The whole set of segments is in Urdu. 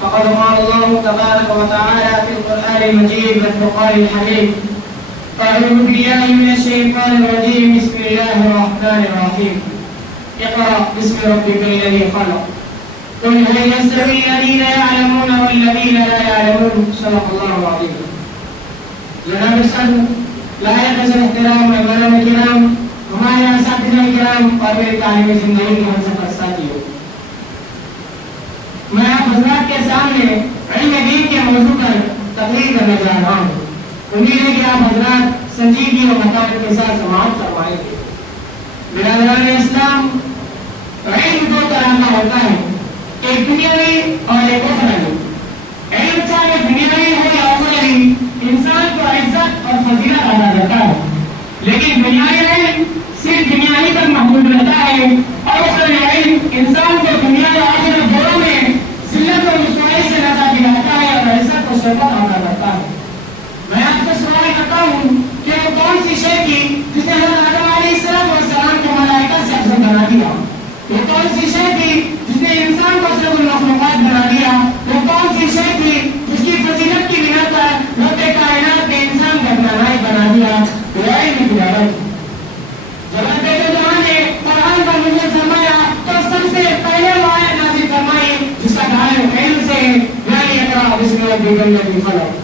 فقد قال الله تبارك وتعالى في القرآن المجيد والفرقان الحميد: أعوذ بالله من الشيطان الرجيم، بسم الله الرحمن الرحيم، اقرأ باسم ربك الذي خلق، قل هل يستوي الذين يعلمون والذين لا يعلمون، صدق الله العظيم۔ جناب صاحب لائق احترام علماء کرام، ہمارے اساتذہ کرام اور میری تعلیم زندگی کے ہم سفر ساتھیوں، میں آپ حضرات کے سامنے علم دین کے موضوع پر تقریر کرنے جا رہا ہوں۔ امید ہے کہ آپ حضرات سنجیدگی اور مطابق کے ساتھ سماعت فرمائیں گے۔ برادران اسلام، علم دو طرح کا ہوتا ہے، ایک دنیاوی اور ایک اخروی۔ علم چاہے دنیاوی ہو یا اخروی، انسان کو عزت اور فضیلت ادا کرتا ہے، لیکن دنیاوی علم صرف دنیا ہی تک محدود رہتا ہے، اور اخروی علم انسان کو دنیا اور آخرت دونوں میں ذلت اور رسوائی سے نجات دلاتا ہے اور عزت و شرفت عطا کرتا ہے۔ میں آپ سے سوال کرتا ہوں کہ وہ کون سی شے کی جس نے حضرت آدم علیہ السلام کو ملائکہ سے افضل بنا دیا؟ وہ کون سی شے تھی جس نے انسان کو اشرف المخلوقات بنا دیا؟ وہ کون سی شے تھی جس کی فضیلت کی بنا پر رب کائنات نے انسان کا اپنا نائب بنا دیا؟ وہ علم کی دولت۔ جب جہاں نے قرآن کا نزول فرمایا تو سب سے پہلے وہ آیت نازل فرمائی جس کا تعلق علم سے ہے، یعنی اقرأ باسم ربک الذی خلق۔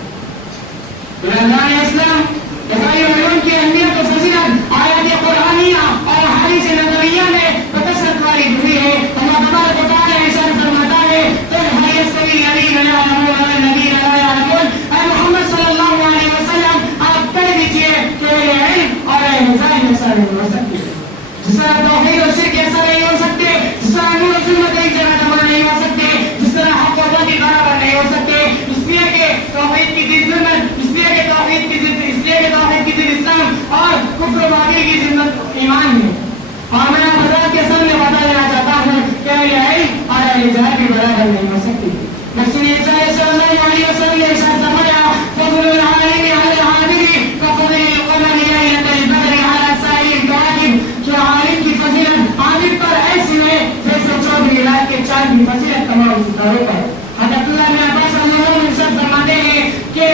برادران اسلام، بخاری و علوم کی اہمیت و فضیلت آیات قرآنیہ اور احادیث نبویہ میں بکثرت وارد ہوئی ہے۔ اللہ تبارک و تعالی ارشاد فرماتا ہے: قل هل يستوي الذین یعلمون والذین لا یعلمون۔ اے محمد صلی اللہ علیہ وسلم، آپ کہہ دیجئے کہ علم اور جہل ایسا نہیں ہو سکتے، جس طرح توحید اور شرک ایسا نہیں ہو سکتے، جس طرح نور و ظلمت ایک جگہ جمع نہیں ہو سکتے، جس طرح حق و باطل برابر نہیں ہو سکتے، اس لیے کہ توحید کی ضد ظلمت، اس لیے کہ توحید کی ضد اسلام اور کفر و باطل کی ضد ایمان ہے۔ اور میں آپ حضرات کے سامنے بتا دینا چاہتا ہوں کہ اہل علم اور اہل جہل بھی برابر نہیں ہو سکتی۔ رسول اللہ صلی اللہ علیہ وسلم نے ارشاد فرمایا: فضل العالم علی العابد كفضل القمر ليلة البدر على سائر الكواكب۔ کہ عالم کی فضیلت عابد پر ایسی ہے جیسے 24 رات کے چاند کی فضیلت تمام ستاروں پر۔ حضرت عبداللہ بن عباس رضی اللہ عنہ ارشاد فرماتے ہیں کہ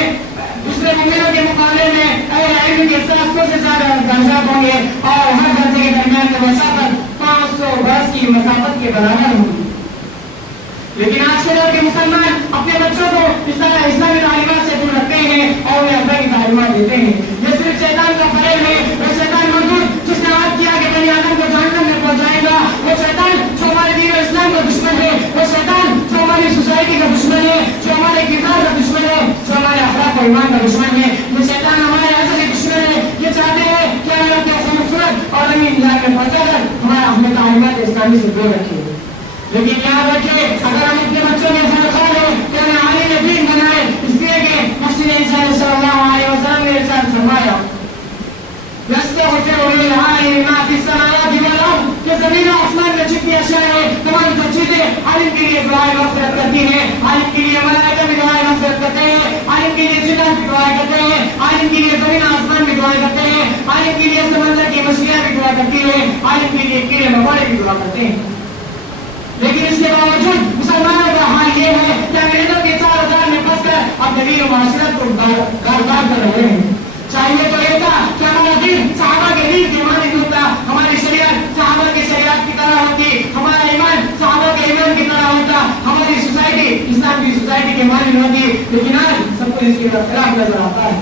دوسرے مومنوں کے مقابلے میں اہل علم کے 700 سے زیادہ درجات ہوں گے اور ہر درجے کے درمیان کی مسافت 500 برس کی مسافت کے برابر ہوگی۔ لیکن آج کے دور کے مسلمان اپنے بچوں کو اسلامی تعلیمات سے دور رکھتے ہیں اور انہیں افراد کی تعلیمات دیتے ہیں۔ یہ صرف شیطان کا فریب ہے۔ وہ شیطان مردود جس نے عہد کیا کہ بنی آدم کو جہنم میں پہنچائے گا، وہ شیطان جو ہمارے دین و اسلام کا دشمن ہے، وہ شیطان جو ہماری سوسائٹی کا دشمن ہے، جو ہمارے کردار کا دشمن ہے، جو ہمارے اخلاق و ایمان کا دشمن ہے، یہ شیطان ہمارے اصل کے دشمن ہے۔ یہ چاہتے ہیں کہ ہم اپنے خوبصورت اور امین انجام میں پہنچا کر ہمارا اپنے تعلیمات اسلامی سے دور رکھیں۔ لیکن یاد رکھیں، اگر ہم اپنے بچوں کے خلقان ہیں کہ ہمیں عالم دین بنائیں، اس لیے کہ مسجد انسان صلی اللہ علیہ وسلم نے ارشاد فرمایا: يستغفر للعالم ما في السماوات والارض، کہ زمین و آسمان میں جتنی اشیاء ہیں تمام جو چیزیں عالم کے لیے دعائیں مغفرت کرتی ہیں، عالم کے لیے ملائکہ بھی دعائیں مغفرت کرتے ہیں، عالم کے لیے جنات بھی دعائیں کرتے ہیں، عالم کے لیے زمین و آسمان بھی دعائیں کرتے ہیں، عالم کے لیے سمندر کی مچھلیاں بھی دعا کرتی ہیں، عالم کے لیے کیڑے مکوڑے بھی دعا کرتے ہیں۔ لیکن اس کے باوجود مسلمانوں کا حال یہ ہے کہ انگریزوں کے 4000 میں پھنس کر آپ نبی و معاشرت کو گاردار کر رہے ہیں. چاہیے تو یہ تھا کہ ہمارا دین صحابہ کے دین کے مانند ہوتا, ہماری شریعت صحابہ کی شریعت کی طرح ہوتی, ہمارا ایمان صحابہ کے ایمان کی طرح ہوتا, ہماری سوسائٹی اسلام کی سوسائٹی کے مانند ہوتی. لیکن آج سب کو اس کے خلاف نظر آتا ہے.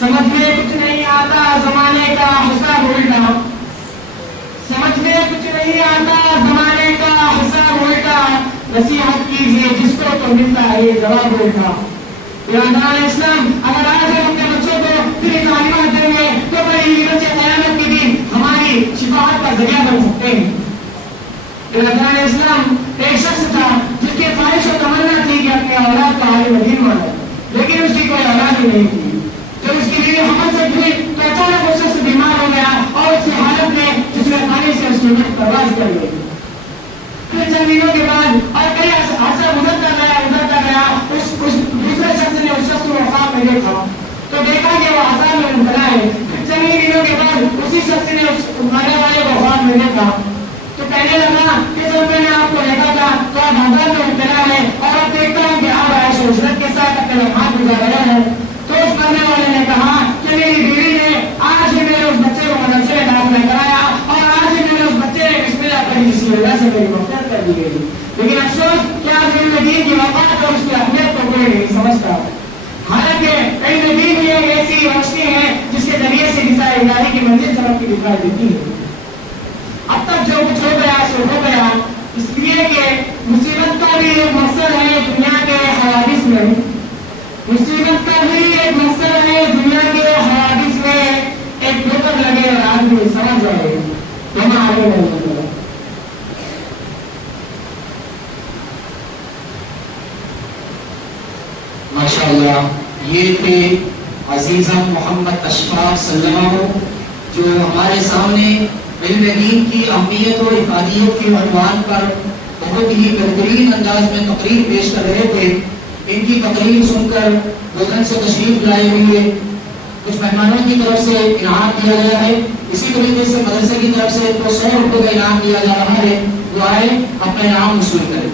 سمجھ میں کچھ نہیں آتا زمانے کا حساب الٹا, سمجھ میں کچھ نہیں آتا زمانے کا حساب الٹا, نصیحت کیجیے جس کو تو ملتا ہے یہ جواب الٹا. برادران اسلام, اگر آج ہم اپنے بچوں کو پھر تعلیمات دیں گے تو بڑی یہ بچے قیامت کے دن ہماری شفاعت کا ذریعہ بن سکتے ہیں. برادران اسلام, ایک شخص تھا جس کی خواہش و تمنا تھی کہ اپنے اولاد کو عالم دین مانے, لیکن اس کی کوئی اولاد ہی نہیں تھی. جب اس کی بیوی حمل سے تھی تو اچانک وہ شخص بیمار ہو گیا اور اس حالت میں جس میں پانی سے اس کی موت پرواز کر گئی. پھر چند دنوں کے بعد اور کئی عرصہ گزرتا گیا اس دوسرے شخص نے اس شخص کو خواب میں دیکھا تو دیکھا کہ وہ عذاب میں مبتلا ہے. پھر چند دنوں کے بعد اسی شخص نے اس مرنے والے کو خواب میں دیکھا تو کہنے لگا کہ جب میں نے آپ کو دیکھا تھا تو آپ عذاب میں مبتلا ہے اور اب دیکھتا ہوں کہ آپ عیش و عشرت کے ساتھ اپنے ہاتھ گزار رہے ہیں. تو اس مرنے والے نے کہا کہ میری بیوی نے آج ہی میرے اس بچے کو مدرسے میں داخلہ کرایا اور آج ہی میرے اس بچے نے بسم اللہ پڑھی جس کی وجہ سے میری مغفرت کر دی گئی. لیکن افسوس کہ آج علم دین کی وقات اور اس کی اہمیت کو کوئی نہیں سمجھتا. حالانکہ علم دین یہ ایسی روشنی ہے جس کے ذریعے سے نساء الہی کی منزل طرف کی دکھائی دیتی ہے. اب تک جو کچھ ہو گیا سو ہو گیا, اس لیے کہ مصیبت کا بھی ایک مقصد ہے دنیا کے حوادث میں, مصیبت کا بھی ایک مقصد ہے دنیا کے حوادث میں ایک ٹھوکر لگے اور آدمی سمجھ جائے وہاں آگے نہیں ہوگا. ماشاءاللہ, یہ تھے عزیزم محمد اشفاق صلی اللہ علیہ وسلم جو ہمارے سامنے علم دین کی اہمیت اور افادیت کے عنوان پر بہت ہی بہترین انداز میں تقریر پیش کر رہے تھے. ان کی تقریر سن کر لوگوں سے تشریف لائے ہوئے کچھ مہمانوں کی طرف سے انعام دیا گیا ہے. اسی طریقے سے مدرسے کی طرف سے تو 100 روپے کا انعام دیا جا رہا ہے. دعائیں اپنا انعام وصول کریں.